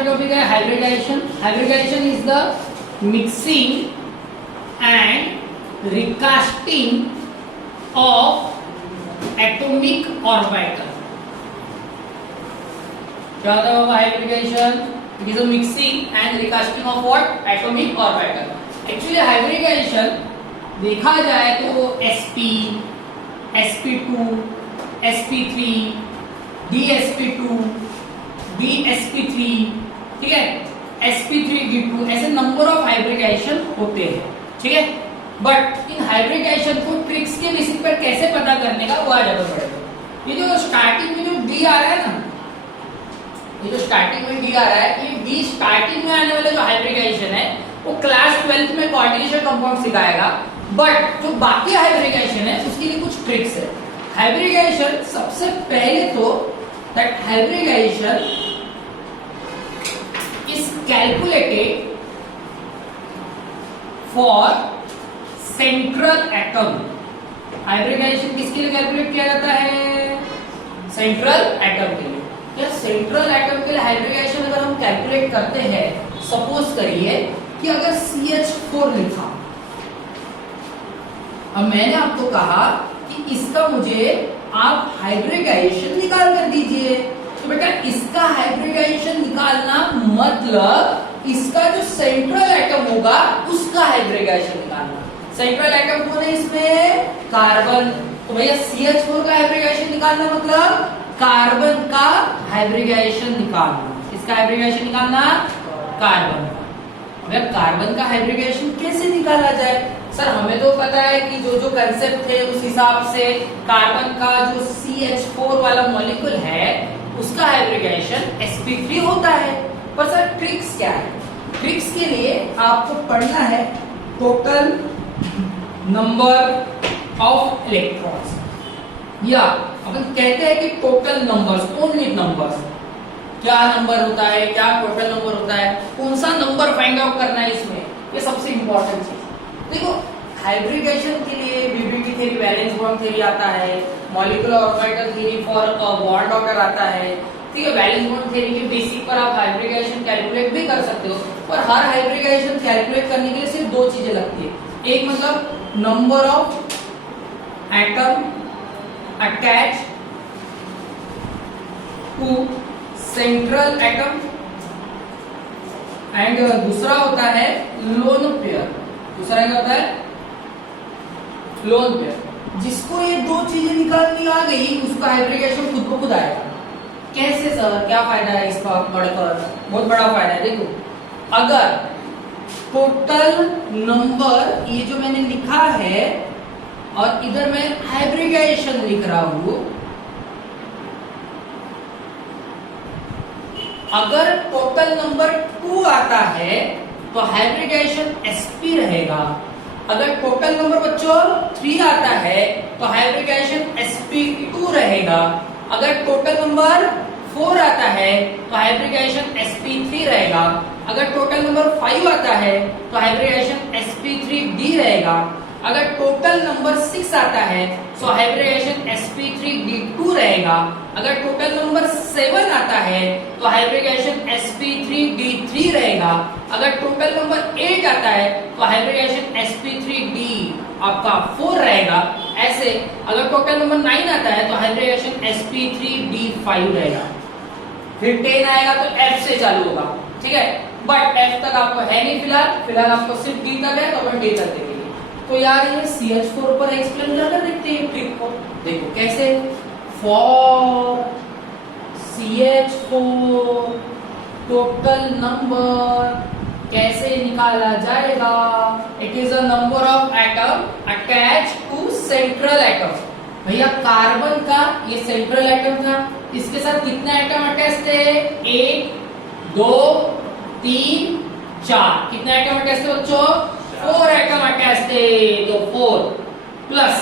दूसरा टॉपिक है hybridization. Hybridization is the mixing and recasting of atomic orbital. क्या होता है hybridization? It is a mixing and recasting of what? Atomic orbital. Actually hybridization देखा जाए तो sp, sp2, sp3, dsp2, dsp3, ठीक है, sp3d2, ऐसे नंबर ऑफ हाइब्रिडाइजेशन होते हैं, ठीक है। बट इन हाइब्रिडाइजेशन को ट्रिक्स के बेसिस पर कैसे पता करने का वो आज अपन पढ़ेंगे। ये जो स्टार्टिंग में जो डी आ रहा है ना, ये जो स्टार्टिंग में डी आ रहा है, ये डी स्टार्टिंग में आने वाला जो हाइब्रिडाइजेशन है वो क्लास 12th में कोऑर्डिनेशन कंपाउंड सिखाएगा। बट जो बाकी हाइब्रिडाइजेशन है उसके लिए कुछ ट्रिक्स है। हाइब्रिडाइजेशन सबसे पहले तो that hybridization is calculated for central atom. Hybridization किसके लिए कैलकुलेट किया जाता है? सेंट्रल एटम के लिए। क्या सेंट्रल एटम के लिए हाइब्रिडाइजेशन अगर हम कैलकुलेट करते हैं, सपोज करिए कि अगर CH4 लिखा, अब मैंने आपको कहा कि इसका मुझे आप हाइब्रिडाइजेशन निकाल कर दीजिए, तो बेटा इसका हाइब्रिडाइजेशन निकालना मतलब इसका जो सेंट्रल एटम होगा उसका हाइब्रिडाइजेशन निकालना। सेंट्रल एटम कौन है इसमें? कार्बन। तो भैया CH4 का हाइब्रिडाइजेशन निकालना मतलब कार्बन का हाइब्रिडाइजेशन निकालना। इसका हाइब्रिडाइजेशन निकालना कार्बन। अब कार्बन का हाइब्रिडाइजेशन कैसे निकाला जाए? सर हमें तो पता है कि जो जो कंसेप्ट थे उस हिसाब से कार्बन का जो CH4 वाला मॉलिक्यूल है उसका हाइब्रिडाइजेशन sp3 होता है। पर सर ट्रिक्स क्या है? ट्रिक्स के लिए आपको पढ़ना है टोटल नंबर ऑफ इलेक्ट्रॉन्स, या अपन कहते हैं कि टोटल नंबर्स, ओनली नंबर्स। क्या नंबर होता है, क्या टोटल नंबर होता है, कौन सा नंबर फाइंड आउट करना है इसमें, ये सबसे इंपॉर्टेंट चीज। देखो हाइब्रिडेशन के लिए BBT theory, valence bond theory आता है, molecular orbital theory for bond order आता है, ठीक है। वैलेंस बॉन्ड थ्योरी के बेसिस पर आप हाइब्रिडेशन कैलकुलेट भी कर सकते हो। पर हर हाइब्रिडेशन कैलकुलेट करने के लिए सिर्फ दो चीजें लगती है। एक मतलब number of atom attach to central atom, and दूसरा होता है लोन पेयर। दूसरा क्या होता है? Lone pair. जिसको ये दो चीजें निकालनी आ गई उसका हाइब्रिडेशन खुद ब खुद आएगा। कैसे सर, क्या फायदा है इसका? बढ़कर बहुत बड़ा फायदा है। देखो अगर टोटल नंबर ये जो मैंने लिखा है और इधर मैं हाइब्रिडाइजेशन लिख रहा हूं, अगर टोटल नंबर 2 आता है तो हाइब्रिडाइजेशन sp रहेगा। अगर टोटल नंबर बच्चों 3 आता है तो हाइब्रिडाइजेशन sp2 रहेगा। अगर टोटल नंबर 4 आता है तो हाइब्रिडाइजेशन sp3 रहेगा। अगर टोटल नंबर 5 आता है तो हाइब्रिडाइजेशन sp3d रहेगा। अगर टोटल नंबर 6 आता है तो हाइब्रिडाइजेशन sp3d2 रहेगा। अगर टोटल नंबर 7 आता है तो हाइब्रिडाइजेशन sp3d3 रहेगा। अगर टोटल नंबर 8 आता है तो हाइब्रिडाइजेशन sp3d आपका 4 रहेगा। ऐसे अगर टोटल नंबर 9 आता है तो हाइब्रिडाइजेशन sp3d5 रहेगा। फिर 10 आएगा तो f से चालू होगा, ठीक है। बट f तक आपको है नहीं फिलहाल आपको सिर्फ d तक है, तो अपन d तक देखेंगे। तो यार ये CH4 पर एक्सप्लेन करके देखते हैं ट्रिक को। देखो कैसे, फॉर CH4 टोटल नंबर कैसे निकाला जाएगा? It is a number of atom attach to central atom. भैया कार्बन का ये सेंट्रल एटम था, इसके साथ कितने एटम अटैच थे? 1 2 3 4। कितने एटम अटैच थे बच्चों? 4 एटम अटैच थे। तो 4 plus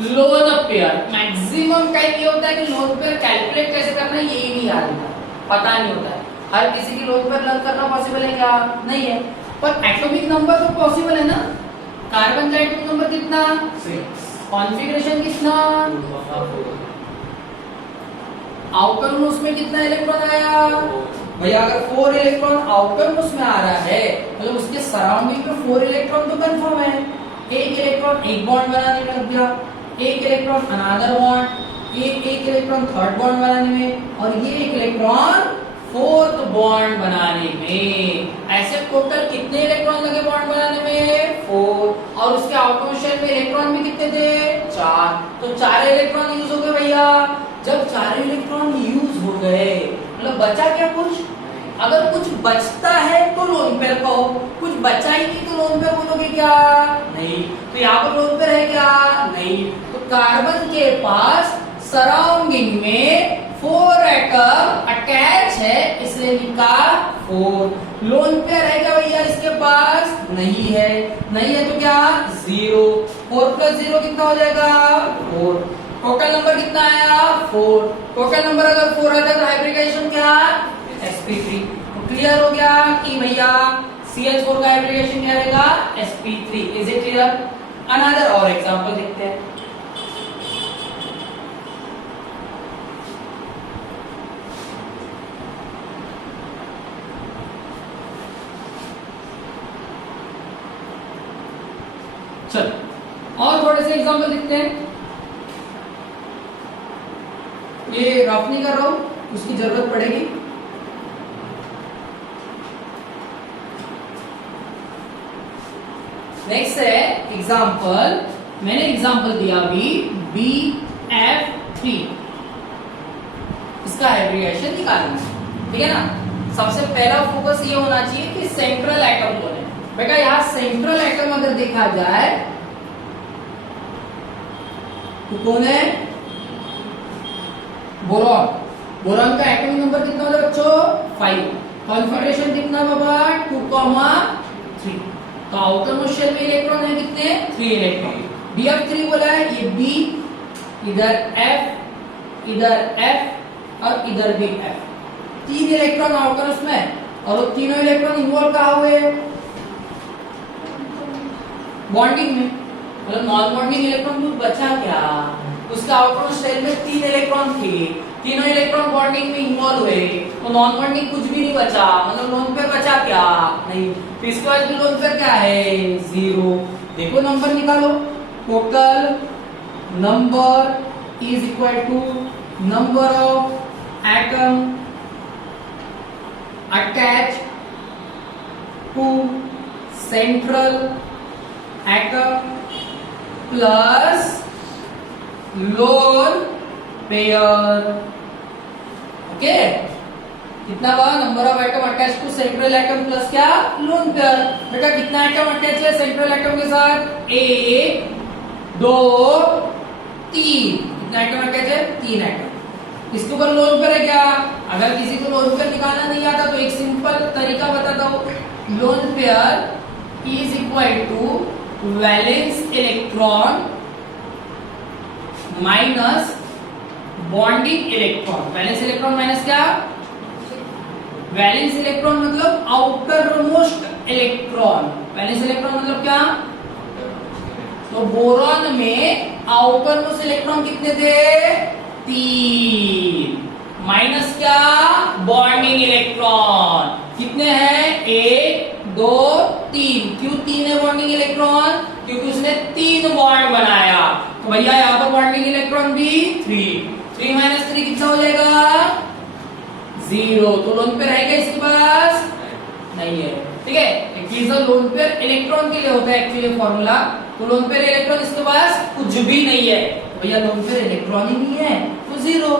lone pair. Maximum time ये होता है कि लोन पेयर कैलकुलेट कैसे करना है यही नहीं याद होता, पता नहीं होता है। हर किसी की लोन पेयर लर्न करना पॉसिबल है क्या? नहीं है। पर एटॉमिक नंबर तो पॉसिबल है ना। कार्बन का एटॉमिक नंबर कितना? 6। कॉन्फ़िगरेशन कितना? आउटर उसमें कितना इलेक्ट्रॉन आया? भैया अगर 4 इलेक्ट्रॉन आउटर उसमें आ रहा है मतलब उसके सराउंडिंग में 4 इलेक्ट्रॉन तो कंफर्म है। एक इलेक्ट्रॉन एक बॉन्ड बनाने में लग गया, एक इलेक्ट्रॉन अनदर बॉन्ड, एक इलेक्ट्रॉन थर्ड बॉन्ड बनाने में, और ये एक इलेक्ट्रॉन फोर्थ बॉन्ड बनाने में। ऐसे टोटल कितने इलेक्ट्रॉन लगे बॉन्ड बनाने में? 4। और उसके आउटर शेल में इलेक्ट्रॉन भी कितने थे? 4। तो 4 इलेक्ट्रॉन यूज हो गए भैया। जब 4 इलेक्ट्रॉन यूज हो गए मतलब बचा क्या कुछ? अगर कुछ बचता है तो लोन पेयर कहो, कुछ बचा ही नहीं तो लोन पेयर बोलोगे क्या? नहीं। तो यहाँ पर लोन पेयर है क्या? नहीं। तो कार्बन के पास सराउंडिंग में 4 एटम अटैच है इसलिए लिखा 4। लोन पेयर है क्या भैया इसके पास? नहीं है। नहीं है तो क्या? 0। 4 + 0 कितना हो जाएगा? 4। टोटल नंबर कितना आया? 4। टोटल नंबर अगर 4 आता है तो हाइब्रिडाइजेशन क्या? sp3। तो क्लियर हो गया कि भैया CH4 का हाइब्रिडाइजेशन क्या रहेगा? sp3। Is it clear? Another और एग्जांपल देखते हैं। चलो और थोड़े से एग्जांपल देखते हैं। ये रफ नहीं कर रहा हूं, उसकी जरूरत पड़ेगी। नेक्स्ट है एग्जांपल, मैंने एग्जांपल दिया अभी BF3। इसका हाइब्रिडाइजेशन निकालना है, ठीक है ना। सबसे पहला फोकस ये होना चाहिए कि सेंट्रल एटम कौन है। बेटा यहां सेंट्रल एटम अगर देखा जाए तो कौन है? बोरॉन। बोरॉन का एटॉमिक नंबर कितना होता है बच्चों? 5। कॉन्फिगरेशन कितना बाबा? 2,3। तो आउटर मोस्ट शेल में इलेक्ट्रॉन है कितने? 3 इलेक्ट्रॉन। BF3 बोला है, ये B, इधर F, इधर F और इधर भी F। 3 इलेक्ट्रॉन आउटर उसमें, और वो तीनों इलेक्ट्रॉन इन्वॉल्व कहाँ हुए? बॉन्डिंग में। मतलब नॉन बॉन्डिंग इलेक्ट्रॉन कुछ बचा क्या? उसका आउटर शेल में 3 इलेक्ट्रॉन थे, तीनों इलेक्ट्रॉन बॉन्डिंग में इन्वॉल्व हुए, तो नॉन बॉन्डिंग कुछ भी नहीं बचा। मतलब लोन पेयर बचा क्या? नहीं। तो इसके बाद भी लोन पेयर क्या है? 0। देखो नंबर निकालो। Total number is equal to number of atom attach to central atom plus lone pair. Okay, कितना हुआ? Number of atom attach to central atom plus क्या? Lone pair. बेटा कितना एटम अटैच है सेंट्रल एटम के साथ? 1 2 3। कितना एटम अटैच है? 3 एटम। इसके ऊपर लोन पेयर है क्या? अगर किसी को लोन पेयर निकालना नहीं आता तो एक सिंपल तरीका बताता हूं। Lone pair is equal to valence electron minus bonding electron. Valence electron minus क्या? वैलेंस इलेक्ट्रॉन मतलब outer most electron. Valence electron मतलब क्या? तो बोरॉन में आउटर मोस्ट इलेक्ट्रॉन कितने थे? 3 माइनस क्या? बॉन्डिंग इलेक्ट्रॉन कितने हैं? 1 2 3। क्यों 3 है बॉन्डिंग इलेक्ट्रॉन? क्योंकि उसने 3 बॉन्ड बनाया। तो भैया यहाँ पर बॉन्डिंग इलेक्ट्रॉन भी 3। 3 माइनस 3 कितना हो जाएगा? 0। तो लोन पेयर है क्या इसके पास? नहीं है। ठीक है, एक लोन पेयर इलेक्ट्रॉन के लिए होता है एक्चुअली फॉर्मूला। तो लोन पेयर इलेक्ट्रॉन इसके पास कुछ भी नहीं है। तो भैया लोन पेयर इलेक्ट्रॉन ही नहीं है तो 0।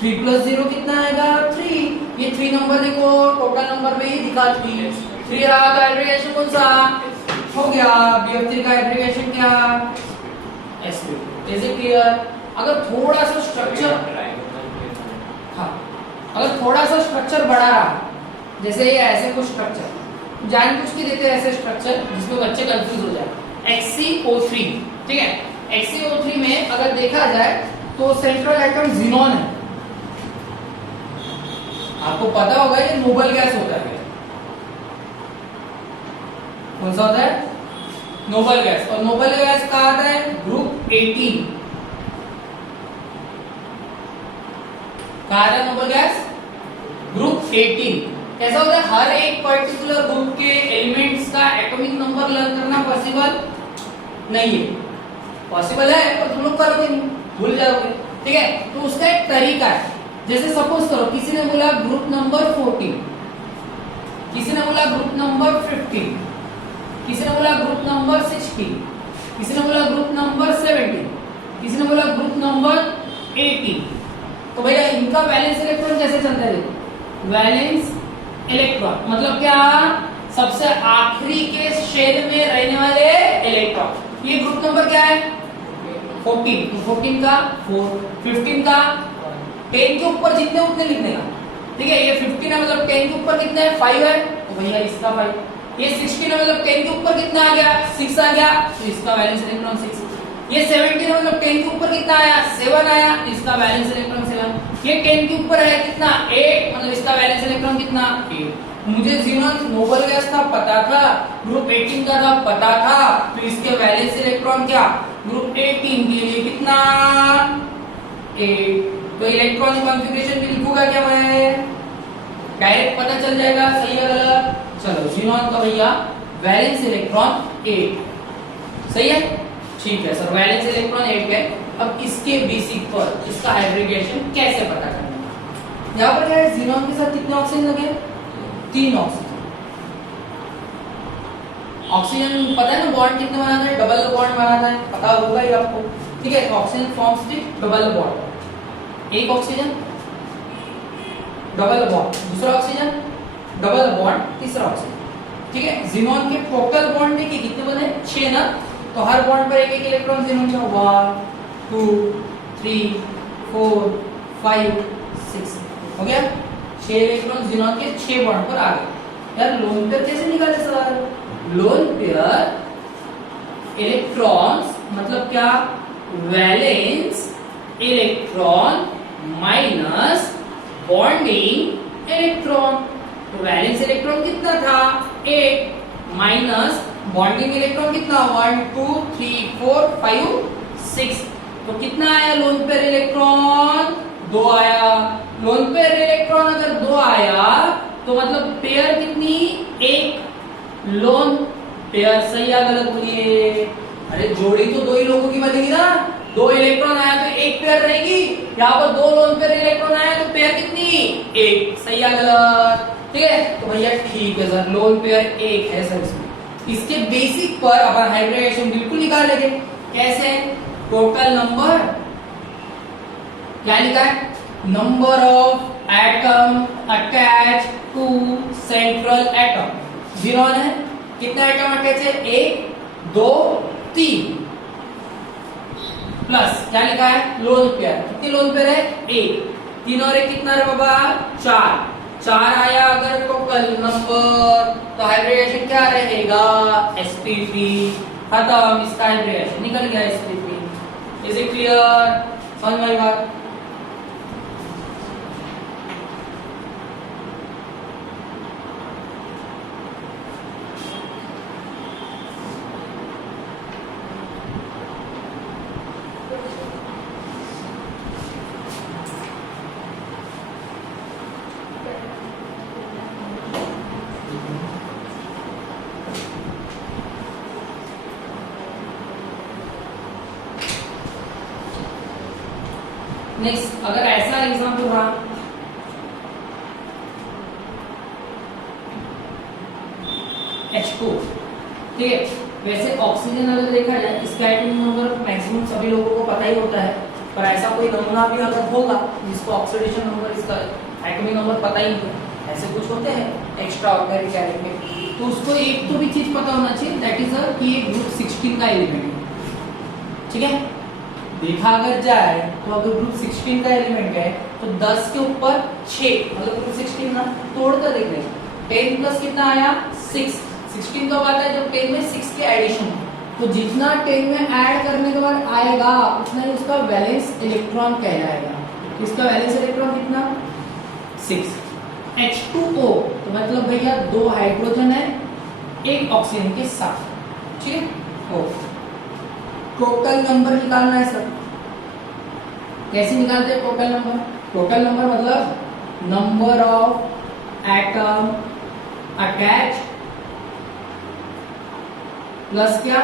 3 + 0 कितना आएगा? 3। ये 3 नंबर देखो टोटल नंबर में ही दिखा 3 रहा। तो हाइब्रिडाइजेशन कौन सा हो गया? BF3 का हाइब्रिडाइजेशन क्या? sp2। Is it clear? अगर थोड़ा सा स्ट्रक्चर, हाँ, अगर थोड़ा सा स्ट्रक्चर बड़ा रहा, जैसे ये ऐसे कुछ स्ट्रक्चर जानबूझ के देते हैं ऐसे स्ट्रक्चर जिसमें बच्चे कंफ्यूज हो जाए। HCO3, ठीक है। HCO3 में अगर देखा जाए तो सेंट्रल एटम ज़ीनॉन है। आपको पता होगा ये नोबल गैस होता है। कौन सा होता है? Noble gas. और नोबल गैस कहाँ आता है? ग्रुप 18। कहाँ आता है नोबल गैस? ग्रुप 18। कैसा होता है, हर एक पर्टिकुलर ग्रुप के एलिमेंट्स का एटॉमिक नंबर लर्न करना पॉसिबल नहीं है। पॉसिबल है पर तुम लोग करोगे नहीं, भूल जाओगे। ठीक है, तो उसका एक तरीका है। जैसे सपोज करो किसी ने बोला ग्रुप नंबर 14, किसी ने बोला ग्रुप नंबर 15, किसी ने बोला ग्रुप नंबर 16, किसी ने बोला ग्रुप नंबर 17, किसी ने बोला ग्रुप नंबर 18। तो भैया इनका वैलेंस इलेक्ट्रॉन कैसे चलता है? वैलेंस इलेक्ट्रॉन मतलब क्या, सबसे आखिरी के शेल में रहने वाले इलेक्ट्रॉन। ये ग्रुप नंबर क्या है? 14, तो 14 का 4, 15 का 10 के ऊपर जितने उतने लिखने का। ठीक है, ये 15 है मतलब 10 के ऊपर कितना है? 5 है, तो भैया इसका 5। ये 16 है मतलब 10 के ऊपर कितना आ गया? 6 आ गया, तो इसका वैलेंस इलेक्ट्रॉन 6। ये 17 है मतलब 10 के ऊपर कितना आया? 7 आया, तो इसका वैलेंस इलेक्ट्रॉन 7। ये 10 के ऊपर है कितना? 8, मतलब इसका वैलेंस इलेक्ट्रॉन कितना? 8। मुझे ज़ीनॉन नोबल गैस का पता था, ग्रुप 18 का था पता था, तो इसके वैलेंस इलेक्ट्रॉन क्या? ग्रुप 18 के लिए कितना? 8। तो इलेक्ट्रॉनिक कॉन्फ़िगरेशन भी लिखूंगा क्या मैं? डायरेक्ट पता चल जाएगा सही है गलत। चलो ज़ीनॉन का भैया वैलेंस इलेक्ट्रॉन 8 सही है, ठीक है सर, वैलेंस इलेक्ट्रॉन 8 है। अब इसके बेसिक पर इसका हाइब्रिडेशन कैसे पता करना है? यहाँ पर क्या है, ज़ीनॉन के साथ कितने ऑक्सीजन लगे? 3 ऑक्सीजन। ऑक्सीजन पता है ना बॉन्ड कितने बनाता है? डबल बॉन्ड बनाता है, पता होगा ही आपको। ठीक है, oxygen forms the double bond. एक ऑक्सीजन डबल बॉन्ड, दूसरा ऑक्सीजन डबल बॉन्ड, तीसरा ऑक्सीजन। ठीक है, ज़ीनॉन के टोटल बॉन्ड देखिए कितने बने? 6 ना, तो हर बॉन्ड पर एक एक इलेक्ट्रॉन ज़ीनॉन का 1 2 3 4 5 6 हो गया। 6 इलेक्ट्रॉन ज़ीनॉन के 6 बॉन्ड पर आ गए। यार लोन पेयर कैसे निकाले सर? लोन पेयर इलेक्ट्रॉन्स मतलब क्या? Valence electron minus bonding electron. तो वैलेंस इलेक्ट्रॉन कितना था? 8 माइनस बॉन्डिंग इलेक्ट्रॉन कितना? 1 2 3 4 5 6। तो कितना आया लोन पेयर इलेक्ट्रॉन? 2 आया। लोन पेयर इलेक्ट्रॉन अगर 2 आया तो मतलब पेयर कितनी? 1 लोन पेयर। सही या गलत बोलिए? अरे जोड़ी तो 2 ही लोगों की बनेगी ना, 2 इलेक्ट्रॉन आया तो 1 पेयर रहेगी। यहाँ पर 2 लोन पेयर इलेक्ट्रॉन आया तो पेयर कितनी? 1। सही या गलत? ठीक है, तो भैया ठीक है सर, लोन पेयर 1 है सर इसमें। इसके बेसिक पर अपन हाइब्रिडेशन बिल्कुल निकाल लेंगे। कैसे? टोटल नंबर क्या लिखा है? Number of atom attach to central atom. Xenon है, कितना एटम अटैच है? 1 2 3 प्लस क्या लिखा है? Lone pair. कितनी लोन पेयर है? 1। 3 और 1 कितना है बाबा? 4। 4 आया अगर टोटल नंबर तो हाइब्रिडेशन क्या रहेगा? sp3। खत्म, इसका हाइब्रिडेशन निकल गया sp3। Is it clear? समझ में आई बात? नेक्स्ट अगर ऐसा एग्जाम्पल रहा, H2, ठीक है, वैसे ऑक्सीजन अगर देखा जाए इसका एटॉमिक नंबर मैक्सिमम सभी लोगों को पता ही होता है, पर ऐसा कोई नमूना भी अगर होगा जिसको ऑक्सीडेशन नंबर इसका एटॉमिक नंबर पता ही नहीं है, ऐसे कुछ होते हैं एक्स्ट्रा ऑर्डिनरी कैरेक्टर, तो उसको एक तो भी चीज पता होना चाहिए, दैट इज कि ये ग्रुप 16 का एलिमेंट है। ठीक है, देखा अगर जाए तो अगर ग्रुप 16 का एलिमेंट है तो 10 के ऊपर 6 मतलब ग्रुप 16 ना तोड़कर देख लें, 10 प्लस कितना आया? 6। 16 कब आता है? जब 10 में 6 के एडिशन हो, तो जितना 10 में ऐड करने के बाद आएगा उतना ही उसका वैलेंस इलेक्ट्रॉन कहलाएगा। इसका वैलेंस इलेक्ट्रॉन कितना? 6। H2O तो मतलब भैया 2 हाइड्रोजन है 1 ऑक्सीजन के साथ। ठीक है, ओ टोटल नंबर निकालना है सर। कैसे निकालते हैं टोटल नंबर? टोटल नंबर मतलब number of atom attach plus क्या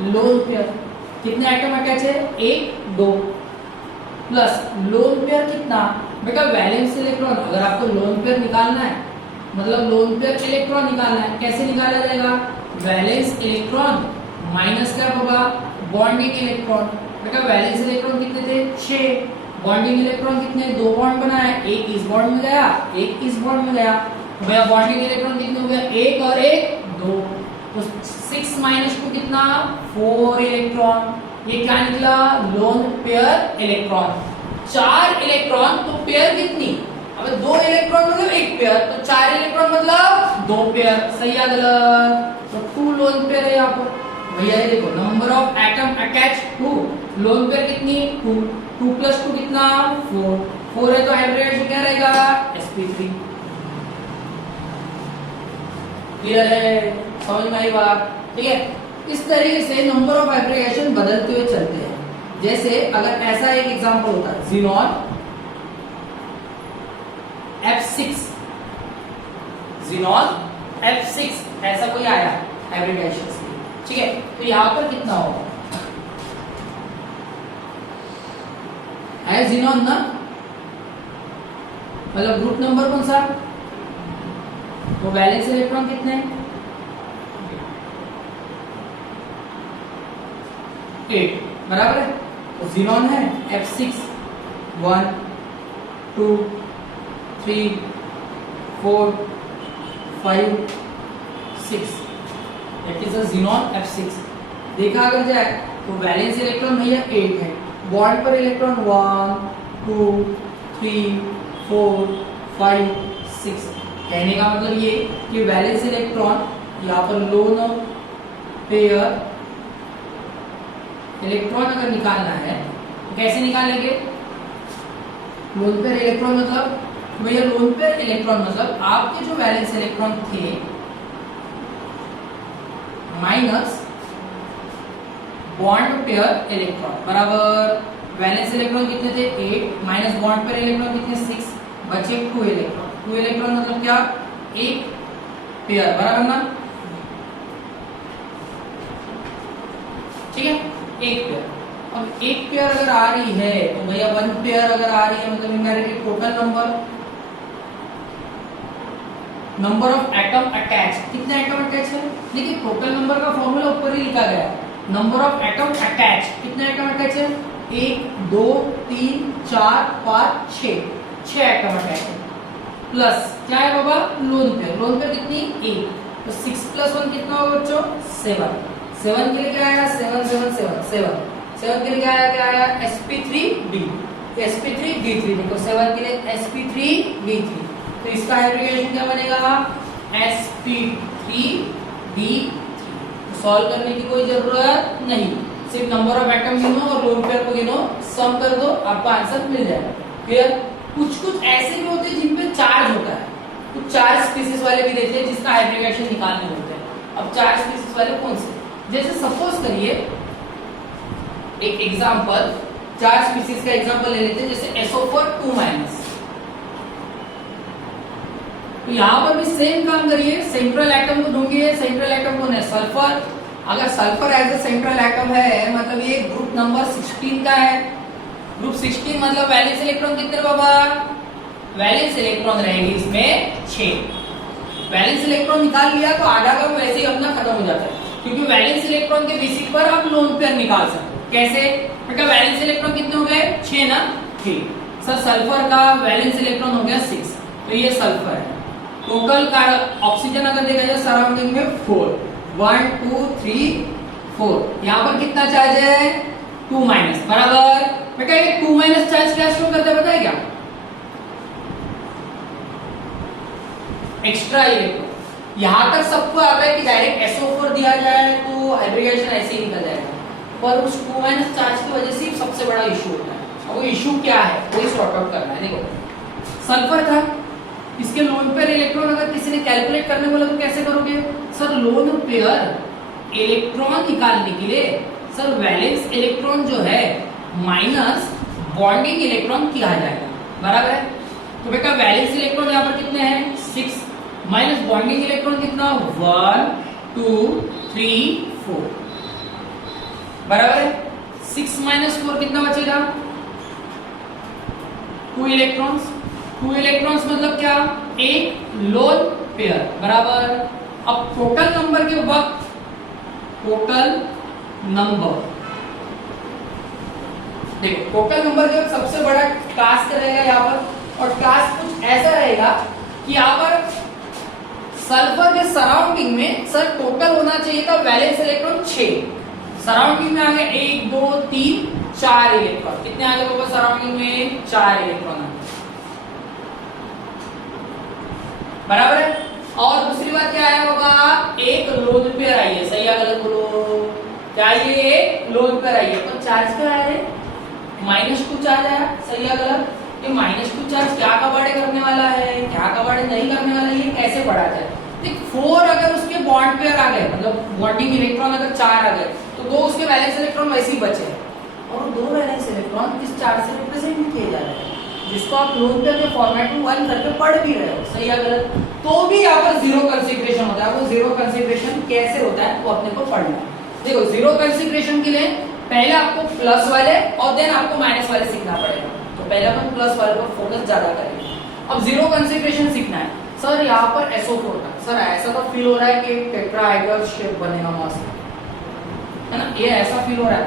लोन पेयर। कितने एटम अटैच है? 1 2 प्लस लोन पेयर कितना बेटा वैलेंस इलेक्ट्रॉन। अगर आपको लोन पेयर निकालना है मतलब लोन पेयर इलेक्ट्रॉन निकालना है, कैसे निकाला जाएगा? वैलेंस इलेक्ट्रॉन माइनस क्या होगा बॉन्डिंग इलेक्ट्रॉन। बेटा वैलेंस इलेक्ट्रॉन कितने थे? 6। बॉन्डिंग इलेक्ट्रॉन कितने? 2 बॉन्ड बनाए, एक इस बॉन्ड में गया एक इस बॉन्ड में गया। तो भैया बॉन्डिंग इलेक्ट्रॉन कितने हो गया? 1 और 1 2। तो 6 माइनस 2 कितना? 4 इलेक्ट्रॉन। ये क्या निकला? Lone pair electron. 4 इलेक्ट्रॉन तो पेयर कितनी? अब 2 इलेक्ट्रॉन मतलब 1 पेयर, तो 4 इलेक्ट्रॉन मतलब 2 पेयर। सही या गलत? तो 2 लोन पेयर है यहाँ पर। भैया ये देखो number of atom attach 2, loan pair कितनी? 2 2 प्लस 2 कितना? 4 4 है तो हाइब्रिडाइजेशन क्या रहेगा? sp3। क्लियर है? समझ में आई बात? ठीक है। इस तरीके से नंबर ऑफ हाइब्रिडाइजेशन बदलते हुए चलते हैं। जैसे अगर ऐसा एक एग्जांपल होता है ज़ीनॉन F6, ज़ीनॉन F6 ऐसा कोई आया हाइब्रिडाइजेशन से, ठीक है। तो यहां पर कितना होगा? है ज़ीनॉन ना, मतलब ग्रुप नंबर कौन सा? तो वैलेंस इलेक्ट्रॉन कितने? 8 बराबर है। तो ज़ीनॉन है F6 1 2 3 4 5 6, that is a xenon F6। देखा अगर जाए तो वैलेंस इलेक्ट्रॉन भैया 8 है, बॉन्ड पर इलेक्ट्रॉन 1 2 3 4 5 6। कहने का मतलब ये कि वैलेंस इलेक्ट्रॉन यहाँ पर लोन पेयर इलेक्ट्रॉन अगर निकालना है तो कैसे निकालेंगे? लोन पेयर इलेक्ट्रॉन मतलब भैया लोन पेयर इलेक्ट्रॉन मतलब आपके जो वैलेंस इलेक्ट्रॉन थे माइनस बॉन्ड पेयर इलेक्ट्रॉन बराबर वैलेंस इलेक्ट्रॉन कितने थे? 8 माइनस बॉन्ड पेयर इलेक्ट्रॉन कितने? 6, बचे 2 इलेक्ट्रॉन। 2 इलेक्ट्रॉन मतलब क्या? एक पेयर बराबर ना, ठीक है, एक पेयर। अब एक पेयर अगर आ रही है तो भैया 1 पेयर अगर आ रही है मतलब indirectly total number of atom attach. कितने एटम अटैच है? देखिए टोटल नंबर का फॉर्मूला ऊपर ही लिखा गया है। नंबर ऑफ एटम अटैच, कितने एटम अटैच है? 1 2 3 4 5 6 एटम अटैच है। प्लस क्या है बाबा? Lone pair. लोन पेयर कितनी? 1। तो 6 + 1 कितना होगा बच्चों? 7। 7 के लिए क्या आया? 7 7 7 7 7 के लिए क्या आया? क्या आया? sp3b। sp3b3 देखो 7 के लिए sp3b3। तो इसका हाइब्रिडाइजेशन क्या बनेगा? sp3b3। सॉल्व करने की कोई जरूरत नहीं, सिर्फ नंबर ऑफ एटम गिनो और लोन पेयर को गिनो, सम कर दो, आपको आंसर मिल जाएगा। क्लियर? कुछ ऐसे भी होते हैं जिन पे चार्ज होता है, कुछ चार्ज स्पीसीज वाले भी रहते हैं जिसका हाइब्रिडाइजेशन निकालने होते हैं। अब चार्ज स्पीसीज वाले कौन से? जैसे सपोज करिए एक एग्जांपल, चार्ज स्पीसीज का एग्जांपल ले लेते हैं, जैसे SO4 2-। तो यहाँ पर भी सेम काम करिए, सेंट्रल एटम को ढूंढिए। सेंट्रल एटम कौन है? सल्फर। अगर sulphur as a central atom है मतलब ये ग्रुप नंबर 16 का है। ग्रुप 16 मतलब वैलेंस इलेक्ट्रॉन कितने बाबा? वैलेंस इलेक्ट्रॉन रहेंगे इसमें 6। वैलेंस इलेक्ट्रॉन निकाल लिया तो आधा का वैसे ही अपना खत्म हो जाता है, क्योंकि वैलेंस इलेक्ट्रॉन के बेसिस पर आप लोन पेयर निकाल सकते हो। कैसे? बेटा वैलेंस इलेक्ट्रॉन कितने हो गए? 6 ना, 3। सर सल्फर का वैलेंस इलेक्ट्रॉन हो गया 6, तो ये सल्फर है। टोटल का ऑक्सीजन अगर देखा जाए सराउंडिंग में 4, 1 2 3 4। यहाँ पर कितना चार्ज है? 2- बराबर। बेटा ये 2- चार्ज क्या शो करता है पता है क्या? Extra electron. यहां तक सबको आता है कि डायरेक्ट SO4 दिया जाए तो हाइब्रिडाइजेशन ऐसे ही निकल जाएगा, पर उस 2- चार्ज की वजह से सबसे बड़ा इशू होता है। अब वो इशू क्या है वही सॉर्ट आउट करना है। देखो सल्फर था, इसके लोन पेयर इलेक्ट्रॉन अगर किसी ने कैलकुलेट करने बोला तो कैसे करोगे? सर लोन पेयर इलेक्ट्रॉन निकालने के लिए सर वैलेंस इलेक्ट्रॉन जो है माइनस बॉन्डिंग इलेक्ट्रॉन किया जाएगा, बराबर है। तो बेटा वैलेंस इलेक्ट्रॉन यहाँ पर कितने हैं 6 माइनस बॉन्डिंग इलेक्ट्रॉन कितना 1 2 3 4 बराबर है 6 माइनस 4 कितना बचेगा 2 इलेक्ट्रॉन्स 2 इलेक्ट्रॉन्स मतलब क्या एक लोन पेयर बराबर। अब टोटल नंबर के वक्त टोटल नंबर देखो टोटल नंबर के वक्त सबसे बड़ा टास्क रहेगा यहाँ पर और टास्क कुछ ऐसा रहेगा कि यहाँ पर सल्फर के सराउंडिंग में सर टोटल होना चाहिए था वैलेंस इलेक्ट्रॉन 6 सराउंडिंग में आ गए 1 2 3 4 इलेक्ट्रॉन कितने आ गए होगा सराउंडिंग में 4 इलेक्ट्रॉन आ गए बराबर है। और दूसरी बात क्या आया होगा एक लोन पेयर आई है सही या गलत बोलो क्या ये एक लोन पेयर आई है तो चार्ज क्या आया है -2 चार्ज आया सही या गलत। ये -2 चार्ज क्या कबाड़े करने वाला है क्या कबाड़े नहीं करने वाला है ये कैसे पढ़ा जाए देख 4 अगर उसके बॉन्ड पेयर आ गए मतलब बॉन्डिंग इलेक्ट्रॉन अगर 4 आ गए तो 2 उसके वैलेंस इलेक्ट्रॉन वैसे ही बचे और 2 वैलेंस इलेक्ट्रॉन इस चार्ज से रिप्रेजेंट किए जा रहे हैं जिसको आप लोन पेयर के फॉर्मेट में 1 करके पढ़ भी रहे हो सही या गलत। तो भी यहाँ पर जीरो कंसिडरेशन होता है वो जीरो कंसिडरेशन कैसे होता है वो अपने को पढ़ना है। देखो जीरो कंसिडरेशन के लिए पहले आपको प्लस वाले और देन आपको माइनस वाले सीखना पड़ेगा तो पहले अपन प्लस वाले पर फोकस ज्यादा करेंगे। अब जीरो कंसिडरेशन सीखना है सर यहाँ पर SO4 था सर ऐसा तो फील हो रहा है कि टेट्राहेड्रल शेप बनेगा मस्त है ना ये ऐसा फील हो रहा है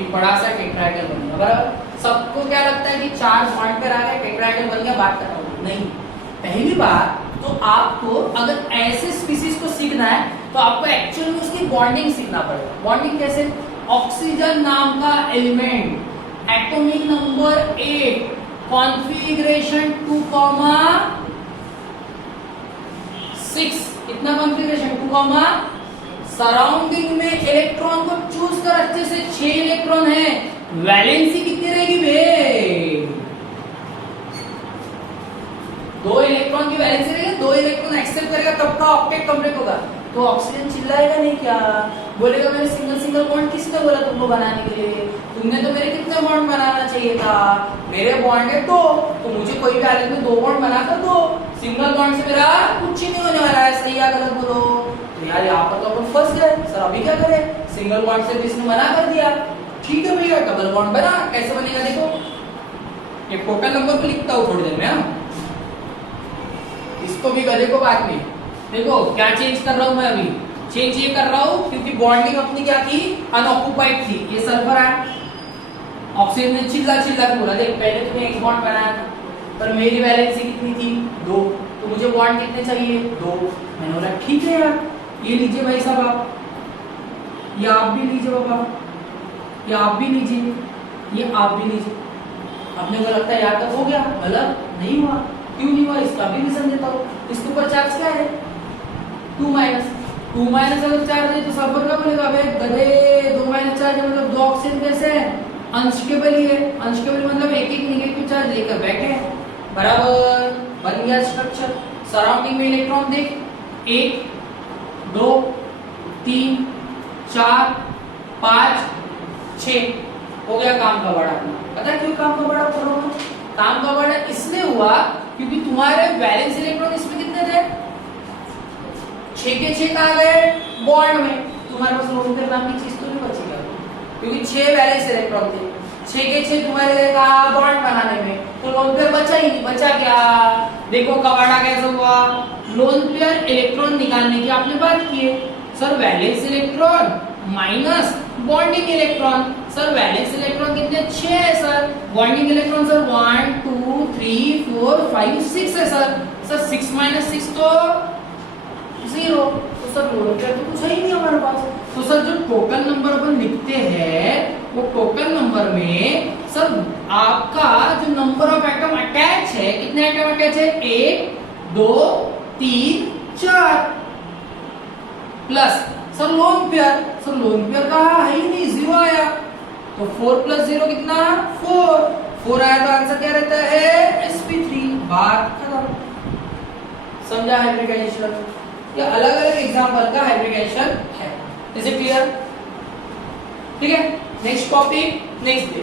एक बड़ा सा टेट्राहेड्रल बनेगा बराबर। सबको क्या लगता है कि 4 बॉन्ड पर आ गए टेट्राहेड्रल बन गया बात खत्म नहीं। पहली बात तो आपको अगर ऐसे स्पीसीज को सीखना है तो आपको एक्चुअल में उसकी बॉन्डिंग सीखना पड़ेगा। बॉन्डिंग कैसे ऑक्सीजन नाम का एलिमेंट एटॉमिक नंबर 8 कॉन्फ़िगरेशन 2,6 कितना कॉन्फ़िगरेशन 2, सराउंडिंग में इलेक्ट्रॉन को चूज कर अच्छे से 6 इलेक्ट्रॉन है वैलेंसी कितनी रहेगी बे 2 इलेक्ट्रॉन की वैलेंसी रहेगी 2 इलेक्ट्रॉन एक्सेप्ट करेगा तब का ऑक्टेट कंप्लीट होगा। तो ऑक्सीजन चिल्लाएगा नहीं क्या बोलेगा मैंने सिंगल सिंगल बॉन्ड किसने बोला तुमको बनाने के लिए तुमने तो मेरे कितने बॉन्ड बनाना चाहिए था मेरे बॉन्ड है 2 तो मुझे कोई भी हालत में 2 बॉन्ड बनाकर दो सिंगल बॉन्ड से मेरा कुछ ही नहीं होने वाला है सही या गलत बोलो। तो यार यहाँ पर तो अपन फंस गए सर अभी क्या करें सिंगल बॉन्ड से इसने मना कर दिया ठीक है भैया डबल बॉन्ड बना कैसे बनेगा देखो ये टोटल नंबर को लिखता हूँ थोड़ी देर में इसको भी गधे को बाद में देखो क्या चेंज कर रहा हूं मैं अभी चेंज ये कर रहा हूं क्योंकि बॉन्डिंग अपनी क्या थी अनऑक्युपाइड थी ये सल्फर है ऑक्सीजन ने चिल्ला चिल्ला के बोला देख पहले तुमने एक बॉन्ड बनाया था पर मेरी वैलेंसी कितनी थी 2 तो मुझे बॉन्ड कितने चाहिए 2 मैंने बोला ठीक है यार ये लीजिए भाई साहब आप ये आप भी लीजिए बाबा ये आप भी लीजिए ये आप भी लीजिए अपने को लगता है यार तक हो गया गलत नहीं हुआ क्यों नहीं हुआ इसका भी रीजन देता हूँ इसके ऊपर चार्ज क्या है 2 माइनस अगर चार्ज है तो सल्फर का बोलेगा भाई गधे 2 माइनस चार्ज है मतलब 2 ऑक्सीजन कैसे है अनस्टेबल ही है अनस्टेबल मतलब एक एक नेगेटिव चार्ज लेकर बैठे बराबर बन गया स्ट्रक्चर। सराउंडिंग में इलेक्ट्रॉन देख 1 2 3 4 5 6 हो गया काम का बड़ा। पता है क्यों काम का बड़ा कर रहा हूं काम का बड़ा इसलिए हुआ क्योंकि तुम्हारे वैलेंस इलेक्ट्रॉन इसमें कितने थे 6 के 6 कहाँ गए बॉन्ड में तुम्हारे पास लोन पेयर नाम की चीज तो नहीं बचेगा क्योंकि 6 वैलेंस इलेक्ट्रॉन थे 6 के 6 तुम्हारे कहा बॉन्ड बनाने में तो लोन पेयर बचा ही नहीं बचा क्या देखो कबाड़ा कैसे हुआ लोन पेयर इलेक्ट्रॉन निकालने की आपने बात की है sir valence electron minus bonding electron sir valence electron कितने 6 है सर बॉन्डिंग इलेक्ट्रॉन सर 1 2 3 4 5 6 है सर 6 माइनस 6 तो 0 तो सर लोन पेयर तो कुछ है ही नहीं हमारे पास। तो सर जो टोटल नंबर अपन लिखते हैं वो टोटल नंबर में सर आपका जो नंबर ऑफ एटम अटैच है कितने एटम अटैच है 1 2 3 4 प्लस सर लोन पेयर का है ही नहीं 0 आया तो 4 प्लस 0 कितना 4 आया तो आंसर क्या रहता है sp3 बात खत्म। समझा हाइब्रिडाइजेशन या अलग अलग एग्जांपल का हाइब्रिडाइजेशन है इज इट क्लियर ठीक है। Next topic next day.